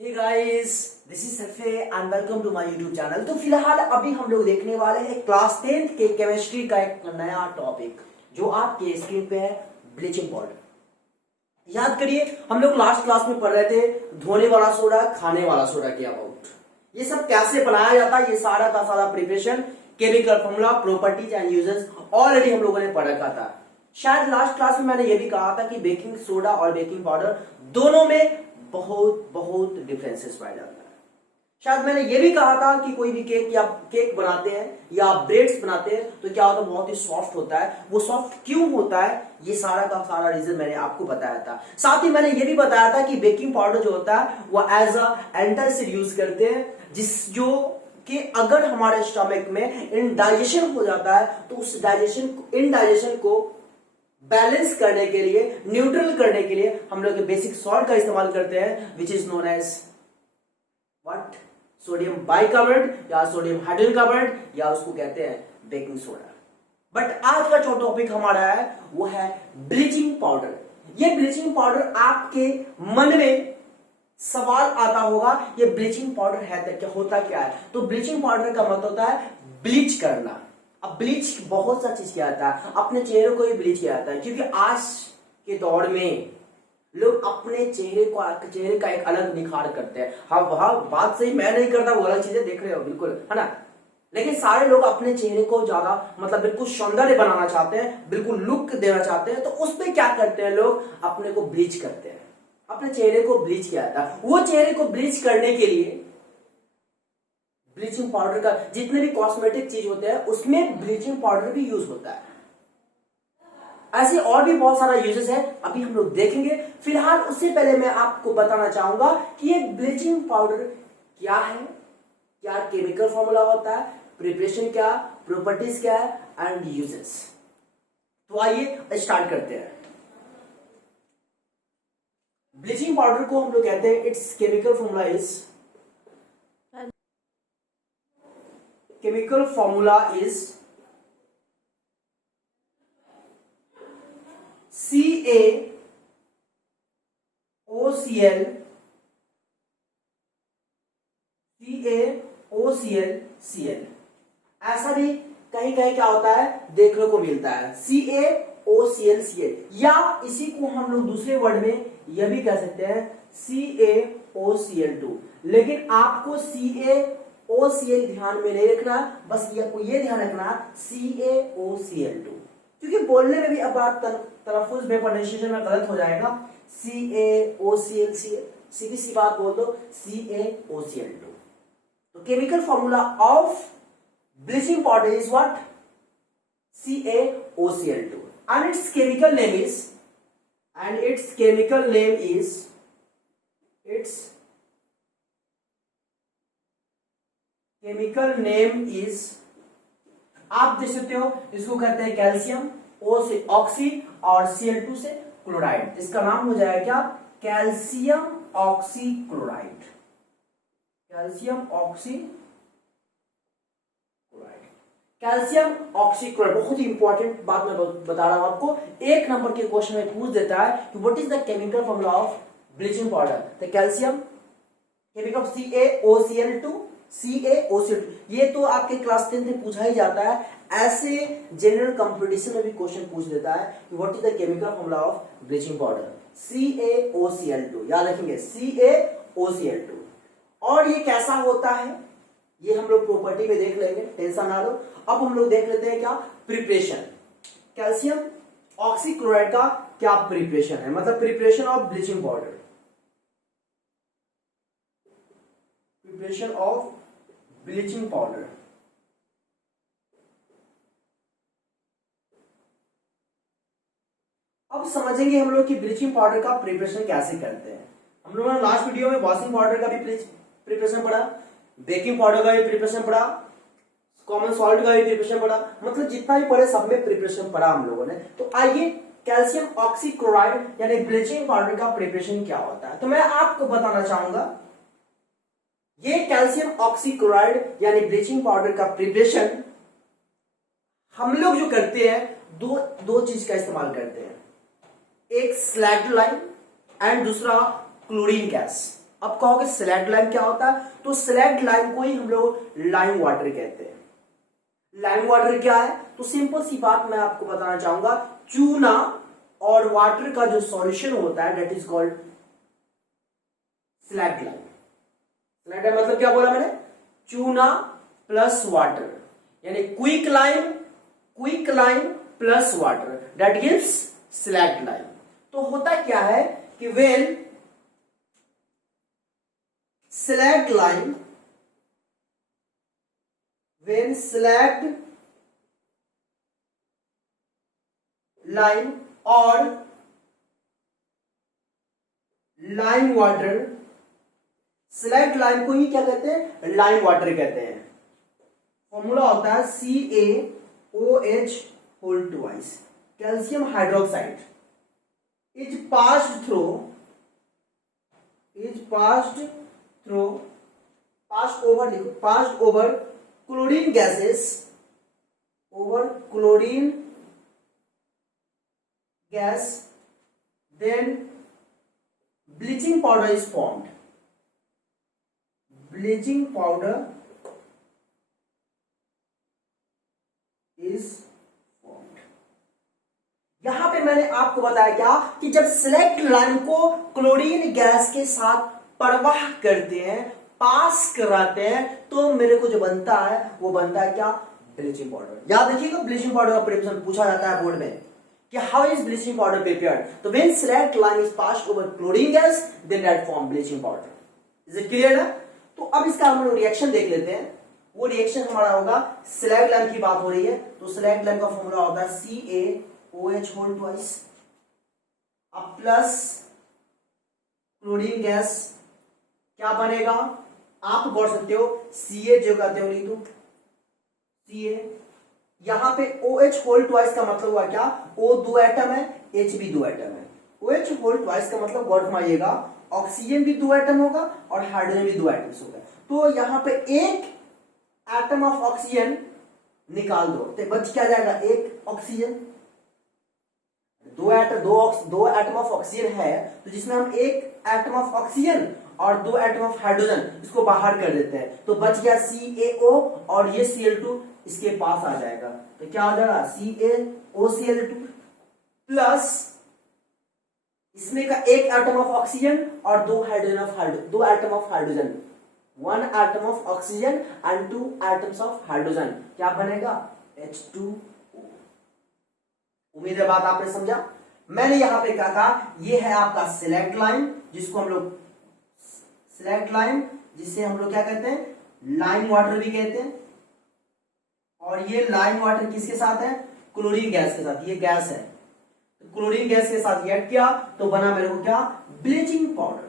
Hey guys, this is Safe and welcome to my YouTube channel. तो फिलहाल अभी हम लोग देखने वाले हैं क्लास 10th के केमिस्ट्री का एक नया टॉपिक जो आपके स्क्रीन पे है, ब्लीचिंग पाउडर। याद करिए, हम लोग लास्ट क्लास में पढ़ रहे थे धोने वाला सोडा, खाने वाला सोडा के अबाउट ये सब कैसे बनाया जाता है, ये सारा का सारा preparation, chemical formula, properties and uses already हम लोगों ने पढ़ रखा था। शायद लास्ट क्लास में मैंने ये भी कहा था कि बेकिंग सोडा और बेकिंग पाउडर दोनों में बहुत बहुत डिफरेंसेस पाए जाते हैं। शायद मैंने ये भी कहा था कि कोई भी केक बनाते हैं या ब्रेड्स बनाते हैं तो क्या होता है, बहुत ही सॉफ्ट होता है। वो सॉफ्ट क्यों होता है, ये सारा का सारा रीजन मैंने आपको बताया था। साथ ही मैंने ये भी बताया था कि बेकिंग पाउडर जो होता है वो एज अ एंटासिड यूज करते हैं, जो कि अगर हमारे स्टमक में इनडाइजेशन हो जाता है तो उस इनडाइजेशन को बैलेंस करने के लिए, न्यूट्रल करने के लिए हम लोग बेसिक सॉल्ट का इस्तेमाल करते हैं, which is known as what, sodium bicarbonate या सोडियम हाइड्रोजन कार्बोनेट, या उसको कहते हैं बेकिंग सोडा। बट आज का जो टॉपिक हमारा है वो है ब्लीचिंग पाउडर। ये ब्लीचिंग पाउडर, आपके मन में सवाल आता होगा ये ब्लीचिंग पाउडर है तो क्या होता क्या है। तो ब्लीचिंग पाउडर का मतलब होता है ब्लीच करना। अब ब्लीच बहुत सा चीज किया जाता है, अपने चेहरे को भी ब्लीच किया जाता है, क्योंकि आज के दौर में लोग अपने चेहरे का एक अलग निखार करते हैं। हाँ वह बात सही, मैं नहीं करता, वो अलग चीजें देख रहे हो, बिल्कुल है ना। लेकिन सारे लोग अपने चेहरे को ज्यादा मतलब बिल्कुल सौंदर्य बनाना चाहते हैं, बिल्कुल लुक देना चाहते हैं, तो उसमें क्या करते हैं लोग, अपने को ब्लीच करते हैं, अपने चेहरे को ब्लीच किया जाता है। वो चेहरे को ब्लीच करने के लिए ब्लीचिंग पाउडर का, जितने भी कॉस्मेटिक चीज होते हैं उसमें ब्लीचिंग पाउडर भी यूज होता है। ऐसे और भी बहुत सारा यूजेस है, अभी हम लोग देखेंगे। फिलहाल उससे पहले मैं आपको बताना चाहूंगा कि ये ब्लीचिंग पाउडर क्या है, क्या केमिकल फॉर्मूला होता है, प्रिपरेशन क्या, प्रॉपर्टीज क्या है एंड यूजेस। तो आइए स्टार्ट करते हैं। ब्लीचिंग पाउडर को हम लोग कहते हैं, it's chemical formula is CaOCl। ऐसा भी कहीं कहीं क्या होता है देखने को मिलता है, CaOCl, या इसी को हम लोग दूसरे वर्ड में यह भी कह सकते हैं CaOCl2। लेकिन आपको CaOCl ध्यान में नहीं रखना, बस ये ध्यान रखना CaOCl2, क्योंकि बोलने में भी अब बात तलफ्फुज में, प्रोनाउंसिएशन में गलत हो जाएगा। CaOCl, सीधी सी बात बोल दो CaOCl2। तो chemical formula of bleaching powder is what, CaOCl2, and its chemical name is आप देख सकते हो, इसको कहते हैं कैल्शियम, O से ऑक्सी और Cl2 से क्लोराइड। इसका नाम हो जाएगा क्या, कैल्शियम ऑक्सीक्लोराइड। कैल्शियम ऑक्सीक्लोराइड बहुत ही इंपॉर्टेंट बात मैं बता रहा हूं आपको। एक नंबर के क्वेश्चन में पूछ देता है कि what is the chemical formula of bleaching powder. तो कैल्शियम, केमिकल CaOCl2, ये तो आपके क्लास 10 में पूछा ही जाता है। ऐसे जनरल कंपटीशन में भी क्वेश्चन पूछ देता है कि what is the chemical formula of bleaching powder, CaOCl2। याद रखेंगे CaOCl2। और ये कैसा होता है ये हम लोग प्रॉपर्टी में देख लेंगे, टेंशन ना लो। अब हम लोग देख लेते हैं क्या प्रिपरेशन, कैल्शियम ऑक्सीक्लोराइड का क्या प्रिपरेशन है, मतलब preparation of bleaching powder, preparation of bleaching powder. अब समझेंगे हम लोग कि ब्लीचिंग पाउडर का प्रिपरेशन कैसे करते हैं। हम लोगों ने लास्ट वीडियो में वॉशिंग पाउडर का भी प्रिपरेशन पढ़ा, बेकिंग पाउडर का भी प्रिपरेशन पढ़ा, कॉमन सॉल्ट का भी प्रिपरेशन पढ़ा, मतलब जितना भी पढ़े सब में प्रिपरेशन पढ़ा हम लोगों ने। तो आइए कैल्शियम ऑक्सीक्लोराइड यानी ब्लीचिंग पाउडर का प्रिपरेशन क्या होता है, तो मैं आपको बताना चाहूंगा। ये कैल्शियम ऑक्सीक्लोराइड यानी ब्लीचिंग पाउडर का प्रिपरेशन हम लोग जो करते हैं दो चीज का इस्तेमाल करते हैं, एक स्लैग लाइन एंड दूसरा क्लोरीन गैस। अब कहोगे स्लैग लाइम क्या होता है, तो स्लैग लाइम को ही हम लोग लाइम वाटर कहते हैं। लाइम वाटर क्या है, तो सिंपल सी बात मैं आपको बताना चाहूंगा, चूना और वाटर का जो सॉल्यूशन होता है that is called slag lime. Slag lime मतलब क्या बोला मैंने, चूना प्लस वाटर, यानी quick lime plus water that gives slag lime. तो होता क्या है कि when slag lime, when slacked lime और लाइम वाटर, स्लैक्ड लाइम को ही क्या कहते हैं, लाइम वाटर कहते हैं। फॉर्मूला होता है CaOH whole twice, calcium hydroxide is passed through passed over chlorine gases, over chlorine gas, then bleaching powder is formed. Bleaching powder is formed. यहां पे मैंने आपको बताया क्या कि जब सिलेक्ट लाइम को क्लोरीन गैस के साथ प्रवाह करते हैं, पास कराते हैं, तो मेरे को जो बनता है वो बनता है क्या, ब्लीचिंग पाउडर। याद रखिएगा ब्लीचिंग पाउडर का प्रिपरेशन पूछा जाता है बोर्ड में कि how is bleaching powder prepared, तो when slaked lime is passed over chlorine gas then that form bleaching powder. Is it clear ना? तो अब इसका हम लोग रिएक्शन देख लेते हैं। वो रिएक्शन हमारा होगा, स्लैग लाइम की बात हो रही है तो स्लैग लाइम का फॉर्मूला होता है CaOH होल ट्वाइस अब प्लस क्लोरीन गैस, क्या बनेगा आप गौर सकते हो, Ca जो कहते हो लिख दो Ca, यहां पे OH होल ट्वाइस का मतलब हुआ क्या, O दो एटम है, H भी दो एटम है। OH होल ट्वाइस का मतलब गौर फरमाइएगा, ऑक्सीजन भी दो एटम होगा और हाइड्रोजन भी दो एटम्स होगा। तो यहां पे एक एटम ऑफ ऑक्सीजन निकाल दो तो बच क्या जाएगा, एक ऑक्सीजन। दो एटम ऑफ ऑक्सीजन है तो जिसमें हम एक एटम ऑफ ऑक्सीजन और दो एटम ऑफ हाइड्रोजन इसको बाहर कर देते हैं तो बच गया CaO और ये Cl2 इसके पास आ जाएगा तो क्या हो जाएगा CaOCl2 प्लस इसमें का एक एटम ऑफ ऑक्सीजन और दो atom of hydrogen, one atom of oxygen and two atoms of hydrogen, क्या बनेगा H2O। उम्मीद है बात आपने समझा। मैंने यहां पे कहा था ये है आपका सिलेक्ट लाइम, जिसको हम लोग सिलेक्ट लाइम जिसे हम लोग क्या कहते हैं, लाइम वाटर भी कहते हैं। और ये लाइम वाटर किसके साथ है, क्लोरीन गैस के साथ, ये गैस है तो क्लोरीन गैस के साथ ऐड किया तो बना मेरे को क्या, ब्लीचिंग पाउडर।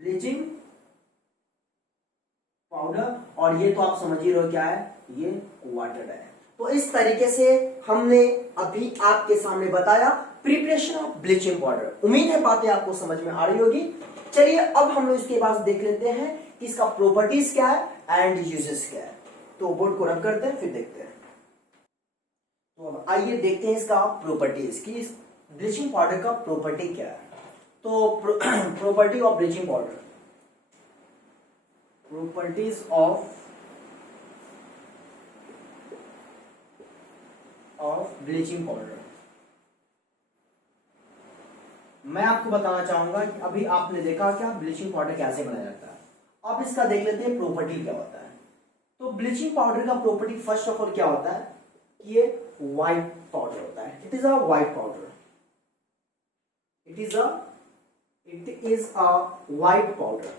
ब्लीचिंग पाउडर और ये तो आप समझ ही रहे हो क्या है, ये वाटर है। तो इस तरीके से हमने अभी आपके सामने बताया प्रिपरेशन ऑफ ब्लीचिंग पाउडर। उम्मीद है बातें आपको समझ में आ रही होगी। चलिए अब हम लोग इसके बाद देख लेते हैं कि इसका प्रॉपर्टीज क्या है एंड यूजेस क्या है। तो बोर्ड को रन करते हैं फिर देखते हैं। तो अब आइए देखते हैं इसका प्रॉपर्टीज कि इस ब्लीचिंग पाउडर का प्रॉपर्टी क्या है। तो property of bleaching powder, properties of bleaching powder. मैं आपको बताना चाहूंगा कि अभी आपने देखा क्या ब्लीचिंग पाउडर कैसे बनाया जाता है, अब इसका देख लेते हैं प्रॉपर्टी क्या होता है। तो ब्लीचिंग पाउडर का प्रॉपर्टी फर्स्ट ऑफ ऑल क्या होता है कि ये व्हाइट पाउडर होता है। It is a white powder, it is a white powder,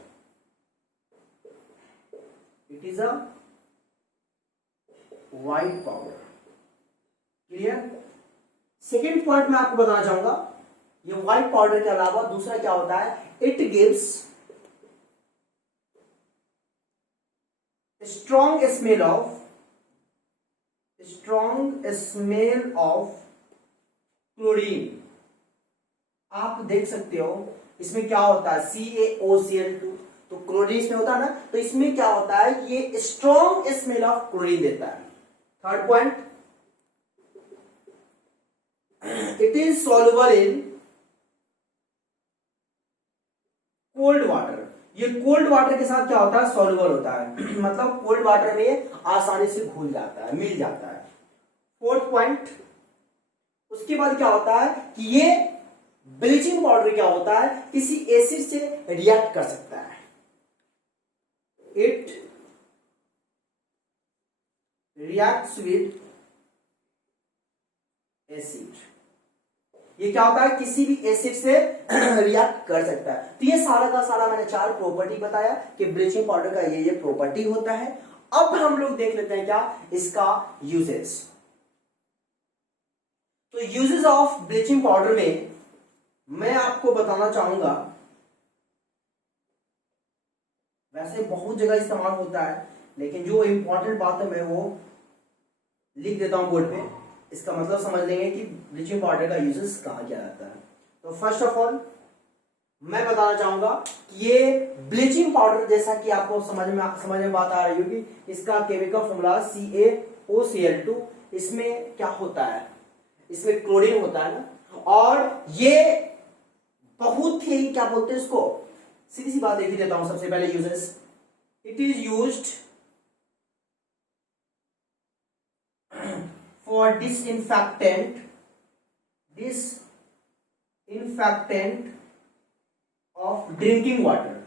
it is a white powder. Clear? Second point मैं आपको बताना चाहूंगा, ये व्हाइट पाउडर के अलावा दूसरा क्या होता है, it gives strong smell of chlorine. आप देख सकते हो इसमें क्या होता है CaOCl2, तो क्लोरीन इसमें होता है ना, तो इसमें क्या होता है कि ये स्ट्रॉन्ग स्मेल ऑफ क्लोरीन देता है। Third point, it is soluble in cold water, ये कोल्ड वाटर के साथ क्या होता है, सॉल्युबल होता है मतलब कोल्ड वाटर में आसानी से घुल जाता है, मिल जाता है। फोर्थ पॉइंट, उसके बाद क्या होता है कि ये ब्लीचिंग पाउडर क्या होता है, किसी एसिड से रिएक्ट कर सकता है। इट रिएक्ट्स विद एसिड, ये क्या होता है, किसी भी एसिड से रिएक्ट कर सकता है। तो ये सारा का सारा मैंने 4 प्रॉपर्टी बताया कि ब्लीचिंग पाउडर का ये प्रॉपर्टी होता है। अब हम लोग देख लेते हैं क्या इसका यूजेस। तो यूजेस ऑफ ब्लीचिंग पाउडर में मैं आपको बताना चाहूंगा, वैसे बहुत जगह इस्तेमाल होता है, लेकिन जो इंपॉर्टेंट बात है मैं वो लिख देता हूं बोर्ड पे, इसका मतलब समझ लेंगे कि ब्लीचिंग पाउडर का यूजेस कहां किया जाता है। तो फर्स्ट ऑफ ऑल मैं बताना चाहूंगा कि ये ब्लीचिंग पाउडर, जैसा कि आपको समझ में बात आ रही होगी, इसका केमिकल फॉर्मूला CaOCl2, इसमें क्या होता है, इसमें क्लोरीन होता है ना, और ये बहुत ही क्या बोलते हैं इसको, सीधी सी बात देख ही देता हूं सबसे पहले uses. It is used for disinfectant of drinking water,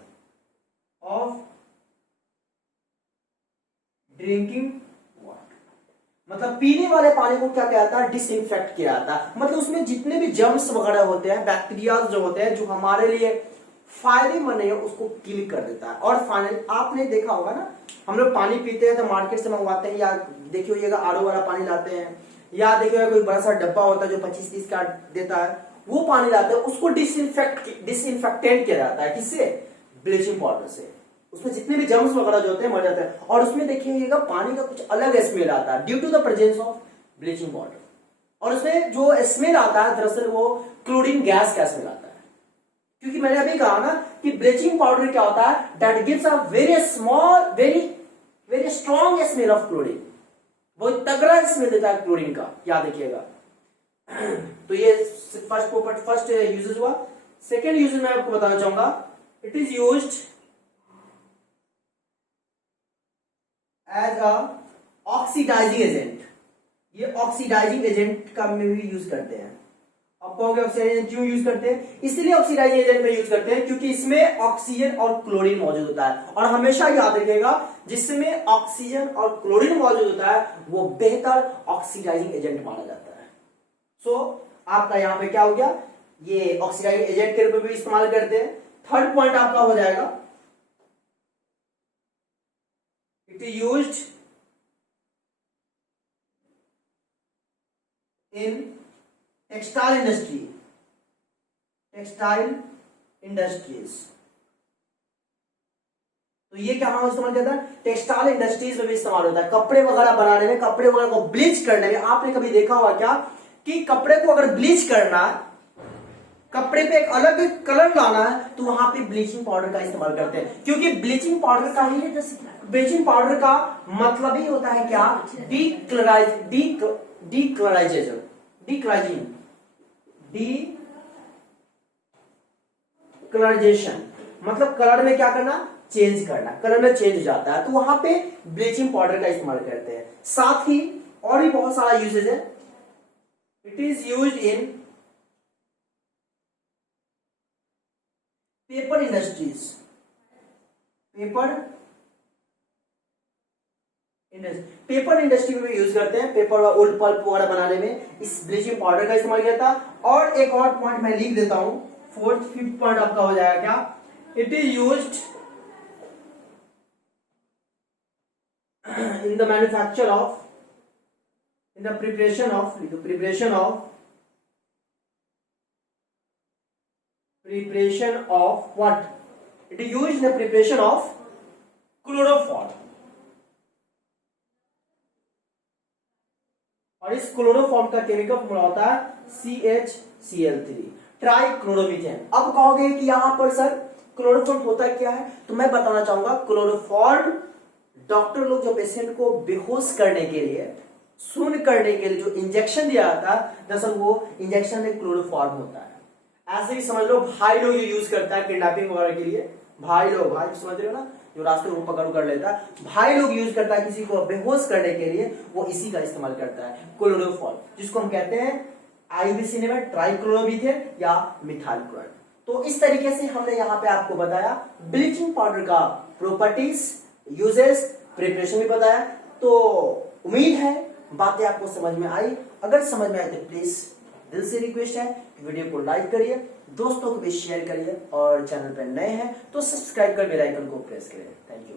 मतलब पीने वाले पानी को क्या किया जाता है, डिसइंफेक्ट किया जाता है। मतलब उसमें जितने भी जर्म्स वगैरह होते हैं, बैक्टीरिया जो होते हैं, जो हमारे लिए फायदेमंद नहीं है, उसको किल कर देता है। और फाइनली आपने देखा होगा ना, हम लोग पानी पीते हैं तो मार्केट से मंगवाते हैं, या देखिए होइएगा आरओ वाला पानी लाते हैं, या देखिएगा कोई बड़ा सा डब्बा होता है जो 25-30 का देता है, वो पानी लाते हैं, उसको डिसइंफेक्टेंट किया जाता है, किससे, ब्लीचिंग पाउडर से। उसमें जितने भी जर्म्स वगैरह जो होते हैं मर जाते हैं, और उसमें देखिएगा पानी का कुछ अलग स्मेल आता है due to the presence of bleaching powder. और उसमें जो स्मेल आता है दरअसल वो क्लोरीन गैस का स्मेल आता है, क्योंकि मैंने अभी कहा ना कि ब्लीचिंग पाउडर क्या होता है, that gives a very small very strong smell of chlorine, बहुत तगड़ा स्मेल देता है क्लोरीन का, याद रखिएगा। तो ये फर्स्ट यूजेस हुआ। सेकेंड यूजेस मैं आपको बताना चाहूंगा, it is used as a oxidizing agent. ये ऑक्सीडाइजिंग एजेंट का में भी यूज करते हैं। आप कहोगे ऑक्सीडाइजिंग क्यों यूज करते हैं, इसलिए ऑक्सीडाइजिंग एजेंट में यूज करते हैं क्योंकि इसमें ऑक्सीजन और क्लोरीन मौजूद होता है। और हमेशा याद रखिएगा, जिसमें ऑक्सीजन और क्लोरीन मौजूद होता है वो बेहतर ऑक्सीडाइजिंग एजेंट माना जाता है। सो आपका यहां पे क्या हो गया, ये ऑक्सीडाइजिंग एजेंट के रूप में भी इस्तेमाल करते हैं। थर्ड पॉइंट आपका हो जाएगा, it is used in textile industries. तो ये क्या हम इस्तेमाल करता है, टेक्सटाइल इंडस्ट्रीज में भी इस्तेमाल होता है, कपड़े वगैरह बनाने में, कपड़े वगैरह को ब्लीच करने में। आपने कभी देखा होगा क्या कि कपड़े को अगर ब्लीच करना है, कपड़े पे एक अलग कलर लाना है, तो वहां पे ब्लीचिंग पाउडर का इस्तेमाल करते हैं, क्योंकि ब्लीचिंग पाउडर का मतलब ही होता है क्या, डीकलराइजेशन, मतलब कलर में क्या करना, चेंज करना, कलर में चेंज हो जाता है, तो वहां पे ब्लीचिंग पाउडर का इस्तेमाल करते हैं। साथ ही और भी बहुत सारा यूजेज है। It is used in paper industries, paper industry में भी यूज करते हैं, पेपर और ओल्ड पल्प वगैरह बनाने में इस ब्लीचिंग पाउडर का इस्तेमाल किया था। और एक और पॉइंट मैं लिख देता हूं, फिफ्थ पॉइंट आपका हो जाएगा क्या, it is used in the manufacture of, in the preparation of what? It is used in the preparation of chloroform. और इस क्लोरोफॉर्म का केमिकल फॉर्मूला होता है CHCl3, ट्राइक्लोरोमीथेन। अब कहोगे कि यहां पर सर क्लोरोफॉर्म होता क्या है, तो मैं बताना चाहूंगा, क्लोरोफॉर्म डॉक्टर लोग जो पेशेंट को बेहोश करने के लिए, सुन्न करने के लिए जो इंजेक्शन दिया जाता है, दरअसल वो इंजेक्शन में क्लोरोफॉर्म होता है। ऐसे ही समझ लो भाई लोग जो यूज करता है किडनैपिंग वगैरह के लिए, भाई लोग, भाई समझ रहे हो ना, जो रास्ते को पकड़ कर लेता है, भाई लोग यूज करता है किसी को बेहोश करने के लिए, वो इसी का इस्तेमाल करता है, क्लोरोफॉर्म, जिसको हम कहते हैं आईवीसी में ट्राइक्लोरोमीथेन या मिथाइल क्लोराइड। तो इस तरीके से हमने यहाँ पे आपको बताया ब्लीचिंग पाउडर का प्रॉपर्टीज, यूजेस, प्रिपरेशन भी बताया। तो उम्मीद है बातें आपको समझ में आई। अगर समझ में आए तो प्लीज दिल से रिक्वेस्ट है कि वीडियो को लाइक करिए, दोस्तों को भी शेयर करिए, और चैनल पर नए हैं तो सब्सक्राइब कर बेल आइकन को प्रेस करें। Thank you.